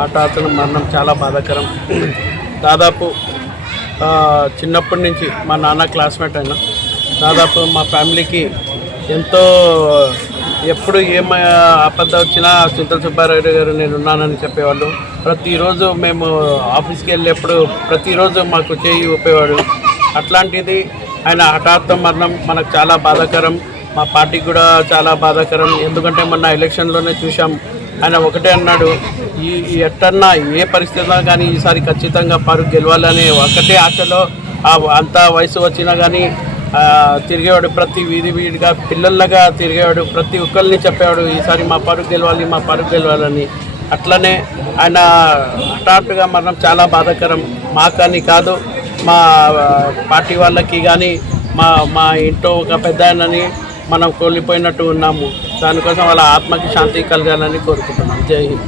హఠాత్తున మరణం చాలా బాధాకరం. దాదాపు చిన్నప్పటి నుంచి మా నాన్న క్లాస్మేట్ అయినా దాదాపు మా ఫ్యామిలీకి ఎంతో ఎప్పుడు ఏం ఆపద వచ్చినా చింతల సుబ్బారెడ్డి గారు నేను ఉన్నానని చెప్పేవాళ్ళు. ప్రతిరోజు మేము ఆఫీస్కి వెళ్ళేప్పుడు ప్రతిరోజు మాకు చేయి ఊపేవాడు. అట్లాంటిది ఆయన హఠాత్తు మరణం మనకు చాలా బాధాకరం. మా పార్టీకి కూడా చాలా బాధాకరం. ఎందుకంటే మొన్న ఎలక్షన్లోనే చూసాం, ఆయన ఒకటే అన్నాడు, ఈ ఎట్టన్నా ఏ పరిస్థితుల్లో కానీ ఈసారి ఖచ్చితంగా ఫారూక్ గెలవాలని ఒకటే ఆశలో అంత వయసు వచ్చినా కానీ తిరిగేవాడు. ప్రతి వీధిగా పిల్లల్లాగా తిరిగేవాడు. ప్రతి ఒక్కరిని చెప్పేవాడు, ఈసారి మా ఫారూక్ గెలవాలి, మా ఫారూక్ గెలవాలని. అట్లనే ఆయన హఠాత్తుగా మరణం చాలా బాధాకరం. మాకని కాదు, మా పార్టీ వాళ్ళకి కానీ మా ఇంట్లో ఒక పెద్ద ఆయనని మనం కోల్పోయినట్టు ఉన్నాము. దానికోసం వాళ్ళ ఆత్మకి శాంతి కలగాలని కోరుకుంటున్నాం. జై హింద్.